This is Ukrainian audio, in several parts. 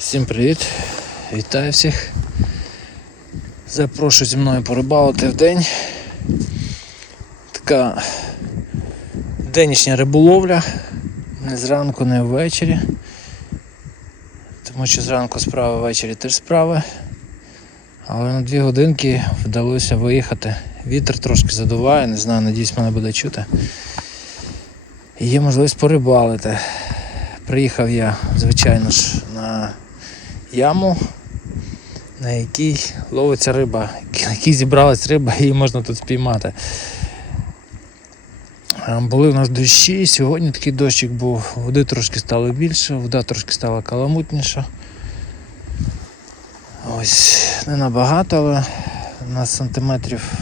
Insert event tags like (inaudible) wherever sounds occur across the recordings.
Всім привіт! Вітаю всіх. Запрошую зі мною порибалити в день. Така деннішня риболовля. Не зранку, не ввечері. Тому що зранку справи, ввечері теж справи. Але на дві годинки вдалося виїхати. Вітер трошки задуває, не знаю, надіюсь мене буде чути. І є можливість порибалити. Приїхав я, звичайно ж, яму, на якій ловиться риба, на якій зібралась риба, її можна тут спіймати. Е, Були у нас дощі, сьогодні такий дощик був, води трошки стало більше, вода трошки стала каламутніша. Ось, не набагато, але на сантиметрів,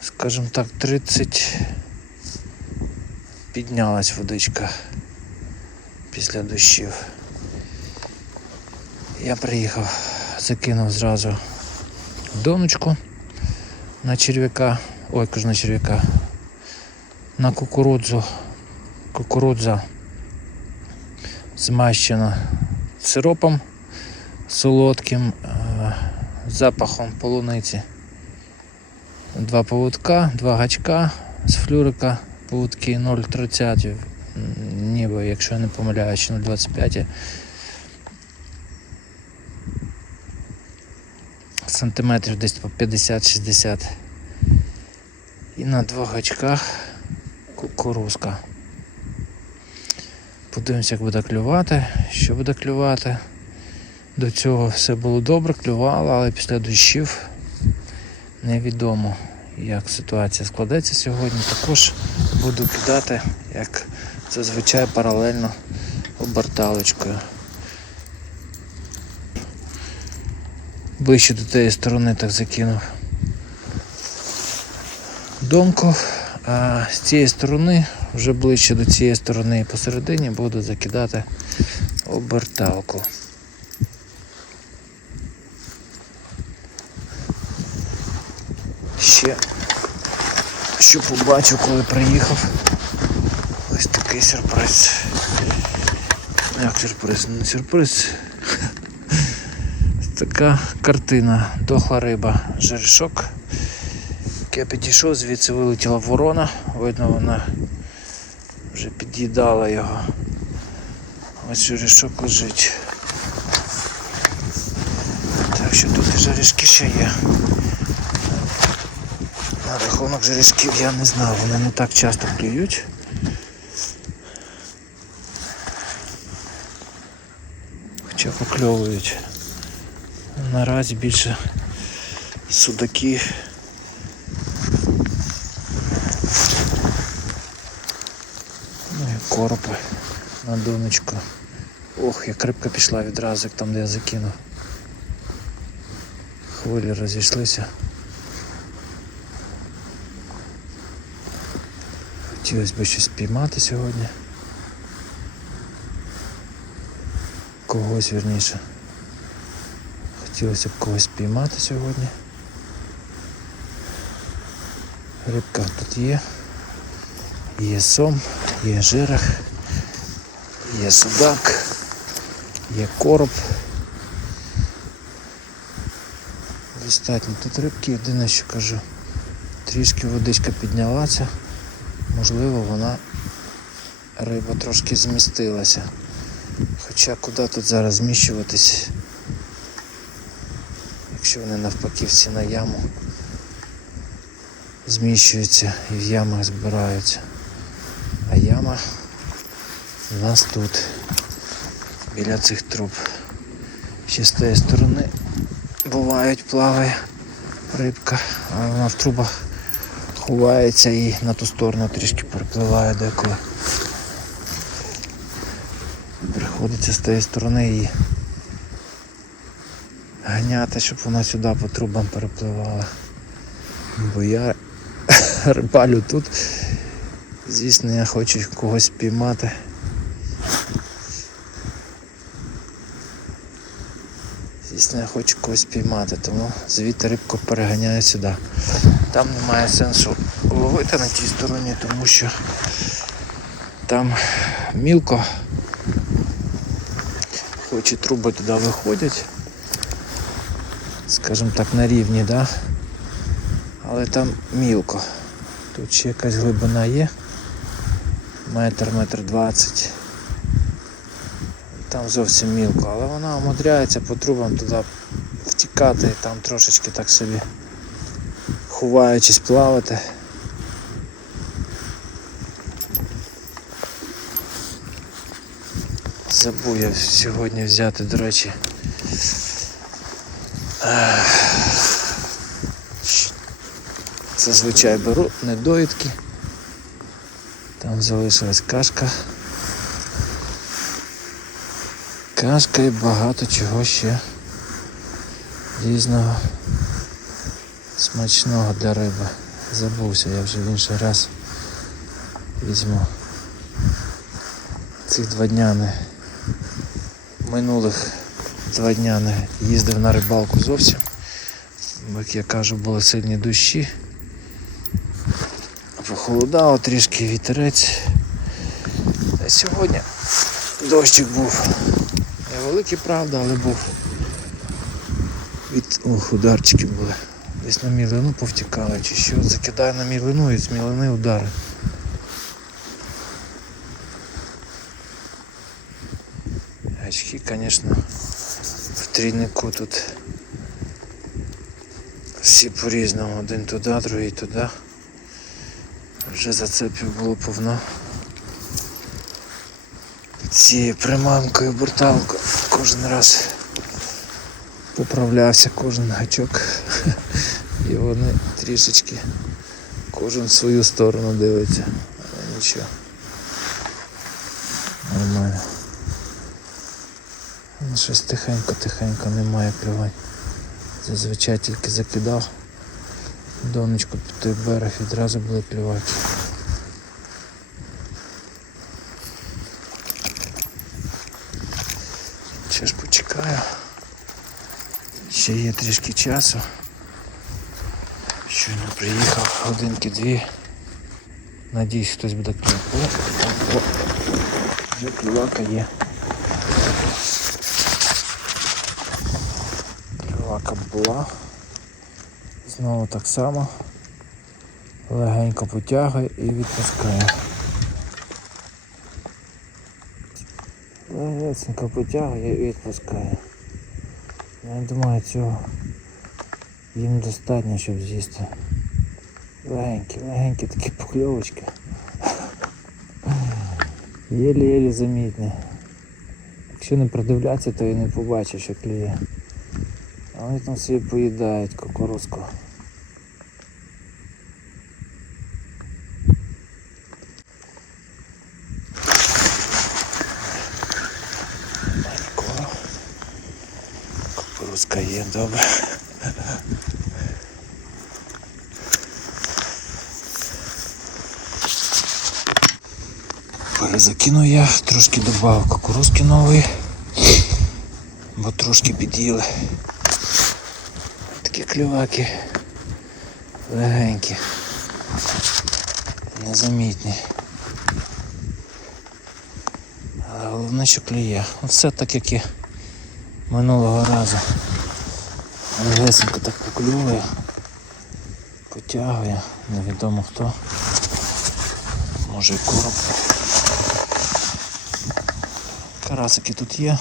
скажімо так, 30 піднялась водичка після дощів. Я приїхав, закинув зразу доночку на черв'яка, ой, кажу на черв'яка, на кукурудзу. Кукурудза змащена сиропом солодким, е, запахом полуниці. Два поводка, два гачка з флюрика, поводки 0,30, ніби, якщо я не помиляюсь, чи 0,25. Сантиметрів десь по 50-60. І на двох гачках кукурузка. Подивимося, як буде клювати, що буде клювати. До цього все було добре, клювало, але після дощів невідомо, як ситуація складеться сьогодні. Також буду кидати, як зазвичай паралельно оберталочкою. Ближче до тієї сторони так закинув домку, а з цієї сторони, вже ближче до цієї сторони і посередині буду закидати оберталку. Ще що побачив, коли приїхав. Ось такий сюрприз. Як сюрприз? Не сюрприз. Така картина, дохла риба, жерешок. Я підійшов, звідси вилетіла ворона, видно вона вже під'їдала його. Ось жерешок лежить. Так що тут і жерешки ще є. На рахунок жерешків я не знав, вони не так часто клюють. Хоча покльовують. Наразі більше судаки. Ну і коропи на донечку. Ох, як рибка пішла відразу, як там де я закинув. Хвилі розійшлися. Хотілося б щось піймати сьогодні. Когось вірніше. Хотілося б когось піймати сьогодні. Рибка тут є. Є сом, є жирах, є судак, є короб. Достатньо. Тут рибки, єдине, що кажу, трішки водичка піднялася, можливо вона риба трошки змістилася. Хоча куди тут зараз зміщуватись? Якщо вони навпаки всі на яму зміщуються і в ямах збираються. А яма у нас тут, біля цих труб. Ще з тієї сторони бувають, плаває рибка, а вона в трубах ховається і на ту сторону трішки перепливає деколи. Приходиться з тієї сторони її ганяти, щоб вона сюди по трубам перепливала. Бо я (laughs) рибалю тут. Звісно, я хочу когось піймати. Звісно, я хочу когось піймати, тому звідти рибку переганяю сюди. Там немає сенсу ловити на тій стороні, тому що там мілко Хоч і труби туди виходять. Скажімо так, на рівні, да? але там мілко. Тут ще якась глибина є. Метр, метр двадцять. Там зовсім мілко, але вона умудряється по трубам туди втікати і там трошечки так собі ховаючись плавати. Забув я сьогодні взяти, до речі. Зазвичай беру недоїдки. Там залишилась кашка. Кашка і багато чого ще різного смачного для риби. Забувся, я вже в інший раз візьму. Цих два дня не минулих два дня не їздив на рибалку зовсім. Як я кажу, були сильні дощі. Похолодало трішки вітерець. Сьогодні дощик був. Невеликий, правда, але був. Від... Ох, ударчики були. Десь на мілину повтікали чи що. Закидаю на мілину і з мілини удари. Очки, звісно, трійнику тут всі по-різному. Один туди, другий туди. Вже зацепів було повно. Цією приманкою бурталкою кожен раз поправлявся кожен гачок. І вони трішечки кожен в свою сторону дивиться. Але нічого. Нормально. Ну, Щось тихенько-тихенько немає клювань. Зазвичай тільки закидав донечку під той берег відразу були клюваки. Ще ж почекаю. Ще є трішки часу. Щойно приїхав годинки дві. Надіюсь, хтось буде клювати. Вже клювака є. Клювака була. Знову так само. Легенько потягує і відпускає. Легесенько потягує і відпускає. Я думаю, цього їм достатньо, щоб з'їсти. Легенькі, легенькі такі покльовочки. Єлі-єлі замітні. Якщо не придивлятися, то і не побачиш, що клює. А вони там собі поїдають кукурузку. Нікого. Кукурузка є, добре. Перезакинув я, трошки додав кукурузки нової, бо трошки під'їли. Такі клюваки легенькі, незамітні. Але головне, що клює. Все так, як і минулого разу. Легесенько так поклює, потягує, невідомо хто. Може і короб. Карасики тут є.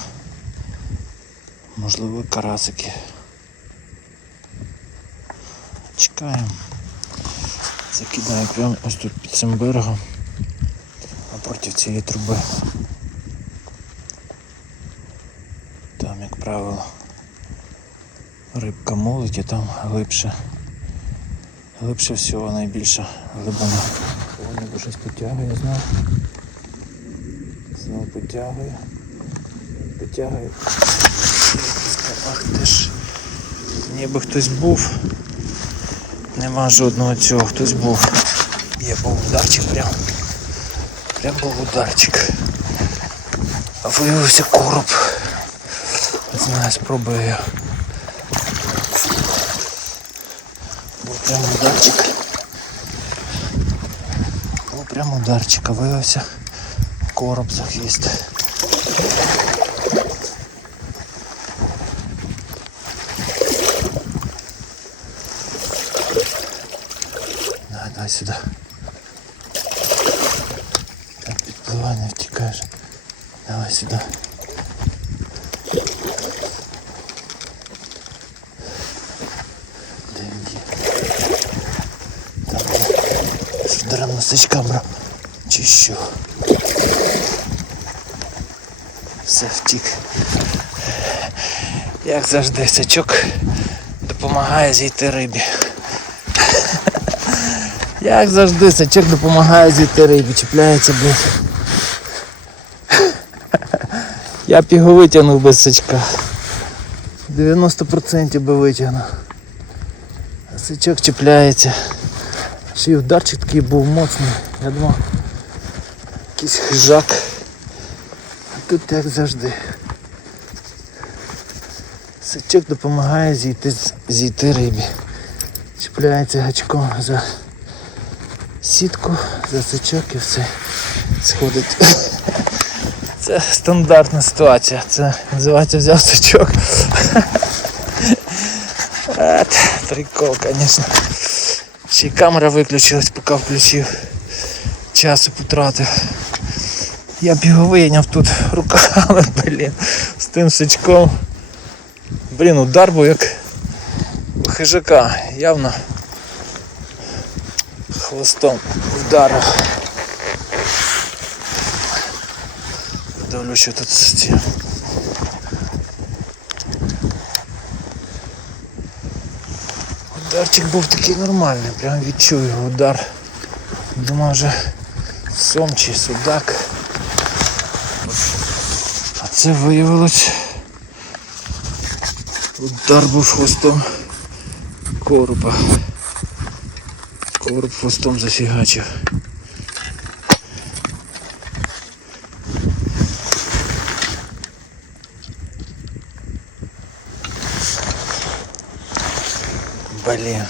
Можливо, карасики. Чекаємо. Закидаю прямо ось тут під цим берегом напроти цієї труби. Там, як правило, рибка молить, а там глибше. Глибше всього найбільша глибина. Вони бо щось потягує знову. Знову потягує. Потягує. Ах ти ж. Ніби хтось був. Нема жодного цього, хтось був. Є був ударчик прям. Прям був ударчик. А виявився короб. Не знаю, спробую. Був прям ударчик. Був прям ударчик, а виявився короб за хвіст. Давай сюди. Підпливай, не втікаєш. Давай сюди. Де він є? Там де? Що дарем носичка брав? Чи що? Все втік. Як завжди, сачок допомагає зійти рибі. Як завжди, сачок допомагає зійти рибі, чіпляється, блядь. Я б його витягнув без сачка. 90% би витягнув. А сачок чіпляється. Ще й ударчик такий був моцний. Я думав, якийсь хижак. А тут як завжди. Сачок допомагає зійти, зійти рибі. Чіпляється гачком за сітку, за сачок і все сходить. (laughs) Це стандартна ситуація. Це називається взяв сачок. Прикол, звісно. Ще й камера виключилась, поки включив. Часу потратив. Я б вийняв тут руками, блін, з тим сачком. Блін, удар був як у хижака, явно хвостом вдарив. Дивлю, що тут цим. Ударчик був такий нормальний, прям відчув його удар. Думав вже сом чи судак. А це виявилось. Удар був хвостом коропа. Короб хвостом зафігачив. Блін.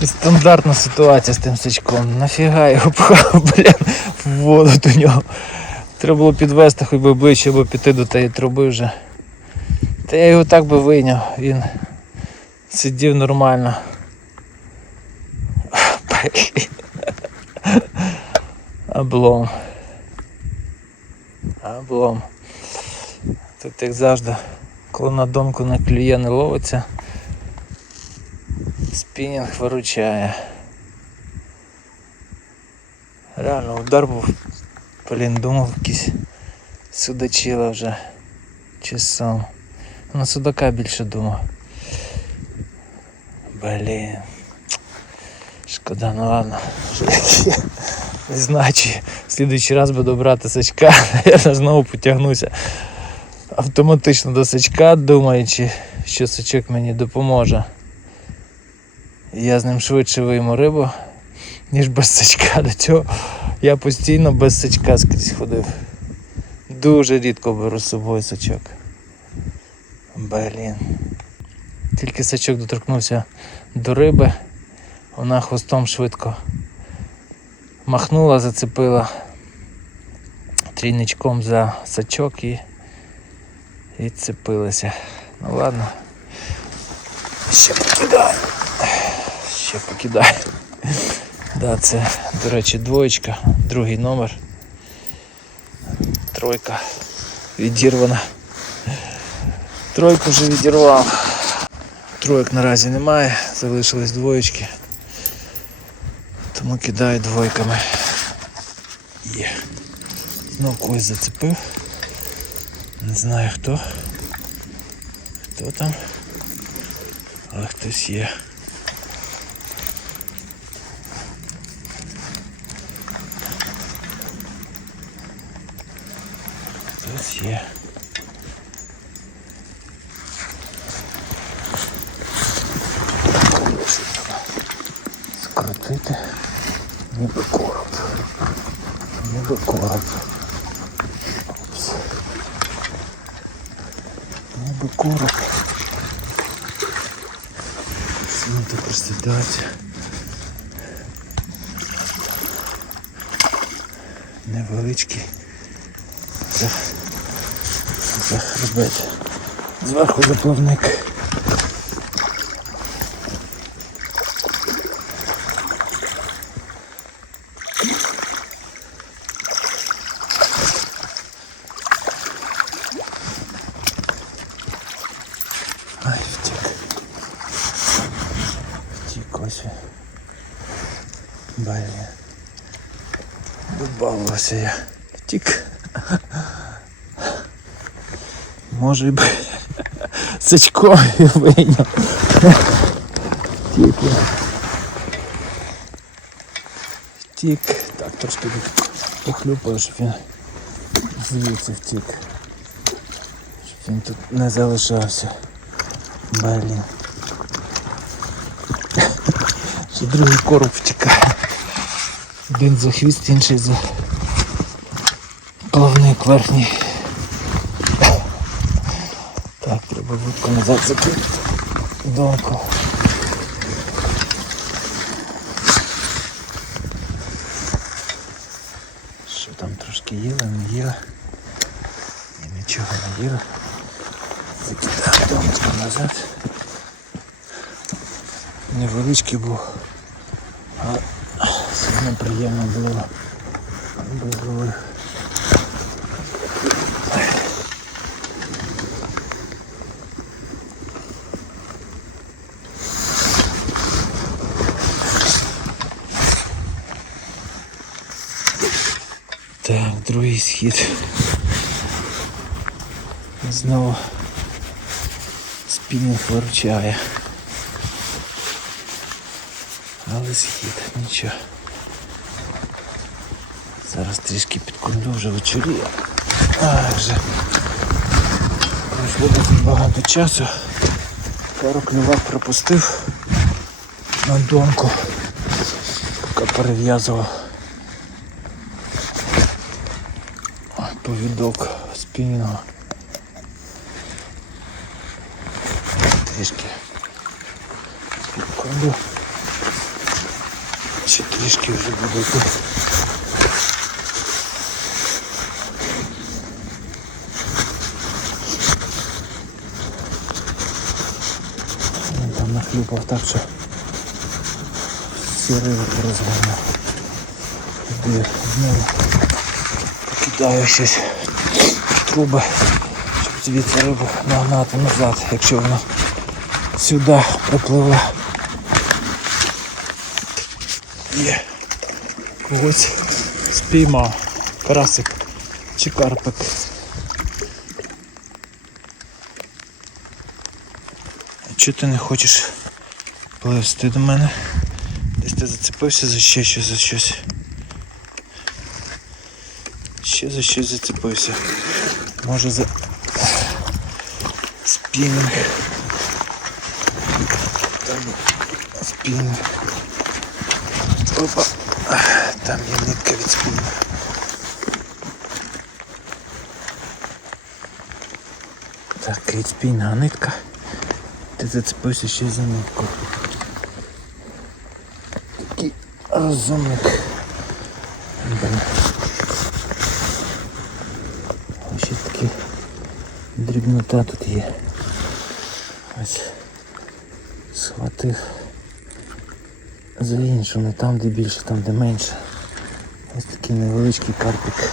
(laughs) Стандартна ситуація з тим сачком. Нафіга його пхав, (laughs) блін, в воду до нього. Треба було підвести хоч би ближче, або піти до тієї труби вже. Та я його так би вийняв, він сидів нормально. (laughs) Облом. Облом. Тут як завжди, коли на донку на клює не ловиться, спінінг виручає. Реально удар був. Блін, думав якийсь судачила вже. Чи сам. На судака більше думав. Блін. Шкода, ну ладно. (laughs) Не знаю, чи в слідуючий раз буду брати сачка, (laughs) я знову потягнуся автоматично до сачка, думаючи, що сачок мені допоможе. І Я з ним швидше вийму рибу, ніж без сачка. До цього я постійно без сачка скрізь ходив. Дуже рідко беру з собою сачок. Блін. Тільки сачок доторкнувся до риби, вона хвостом швидко махнула, зацепила трійничком за сачок і відцепилася. Ну ладно. Ще покидаю. Ще покидаю. Да, це, до речі, двоєчка, другий номер. Тройка відірвана. Тройку вже відірвав. Троєк наразі немає, залишились двоєчки. Тому кидаю двойками. Є. Знов когось зацепив. Не знаю хто. Хто там? Але хтось є. Хтось є. Скрутити? Ніби короб. Ніби короб. Опс. Ніби короб. Ну так розсідати. Невеличкий це робити. Зверху заплавник. Ай, втік. Втік ось. Блін. Я. Втік. Може би (laughs) сачком вийняв. Втік. я. Втік. Так, трошки похлюпаю, щоб він звідси втік. Щоб він тут не залишався. Блін. (laughs) Ще другий короб втікає. Один за хвіст, інший за плавник верхній. Так, треба вудку назад закинути. Донку. Що там трошки їла, не їла. І нічого не їла. Закидаємо донку назад. Невеличкий був. Але сильно приємно було. Було. Так, другий схід. Знову спінінг виручає. Але схід, нічого. Зараз трішки підкормлю вже вечоріє. А, вже пройшло досить багато часу. Пару клювак пропустив на донку, поки перев'язував повідок спінінга. Трішки підкормлю. Ще трішки вже буде йти. Він там нахлюпав так, що всі риби порозганяв. Іду знову покидаю щось в труби, щоб звідси рибу нагнати назад, якщо вона сюди припливе. Є. Когось спіймав. Карасик чи карпик. Чи ти не хочеш пливсти до мене? Десь ти зацепився за ще щось, за щось. Ще за щось зацепився. Може за спінінг. Там спінінг. Опа. Там є нитка від спінінга. Так, від спінінга нитка. Ти зацепився ще за нитку. Такий розумник. Блін. Ось ще такі дрібнота тут є. Ось схватив за іншу, не там де більше, там де менше. Ось такий невеличкий карпик.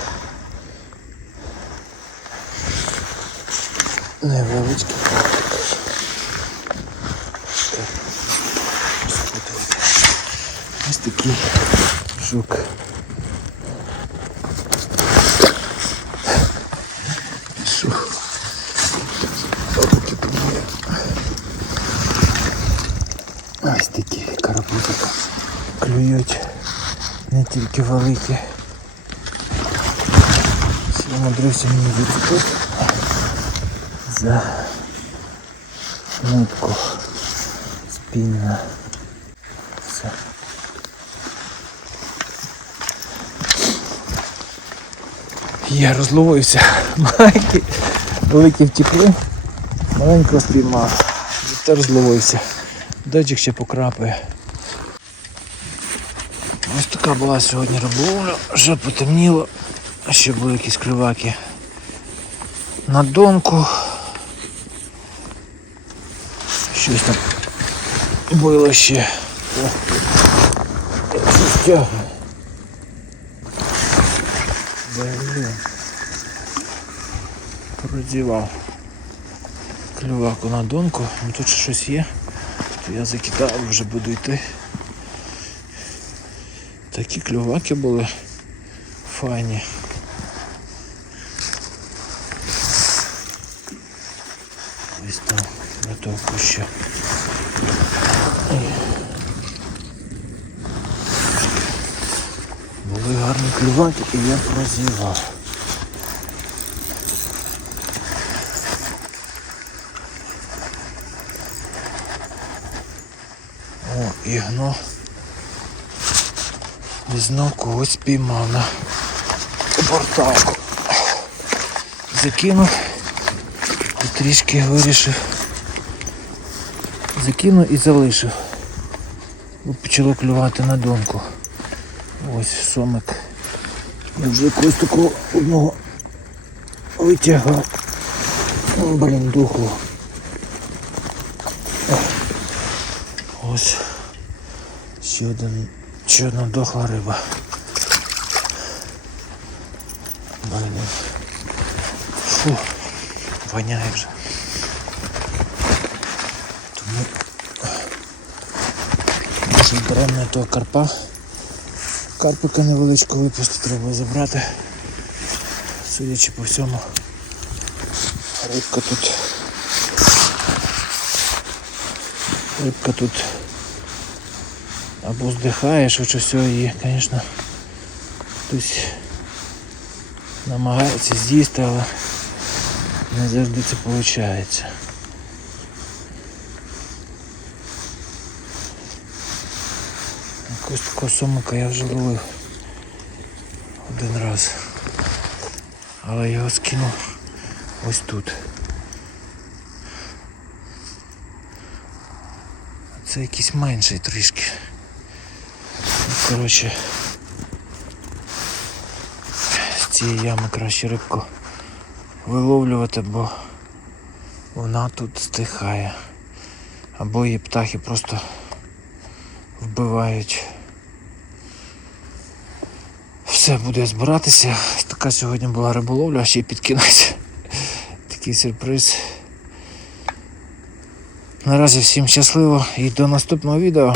Невеличкий карпик. Так. Ось такий жук. Пішов. Руки помию. Ось такі карапузики клюють тільки великі. Умудрився мені відкрити за нитку спінна. Все. Я розловився. Маленькі, великі втекли, маленького спіймав. Зато розловився. Дочик ще покрапає. Така була сьогодні риболовля, вже потемніло, ще були якісь клюваки. На донку. Щось там було ще. Стягне. Блін. Продівав клюваку на донку, ну тут щось є, то я закидав, вже буду йти. Такі клюваки були файні. Ось там на того куща. Були гарні клюваки і я прозівав. О, ігно. І знов когось піймав на борталку. Закинув і трішки вирішив. Закинув і залишив. Бо почало клювати на донку. Ось сомик. Я вже якогось такого одного витягав. Блін, духло. Ось ще один ще одна дохла риба. Блін. Фу, воняє вже. Тому беремо того карпа. Карпика невеличку випустити треба забрати. Судячи по всьому, рибка тут. Рибка тут або здихає, швидше всього її, звісно, хтось намагається з'їсти, але не завжди це виходить. Якось такого сомика я вже ловив один раз. Але його скинув ось тут. Це якийсь менший трішки. Коротше, з цієї ями краще рибку виловлювати, бо вона тут стихає. Або її птахи просто вбивають. Все буде збиратися. Така сьогодні була риболовля, а ще й під кінець. (laughs) Такий сюрприз. Наразі всім щасливо і до наступного відео.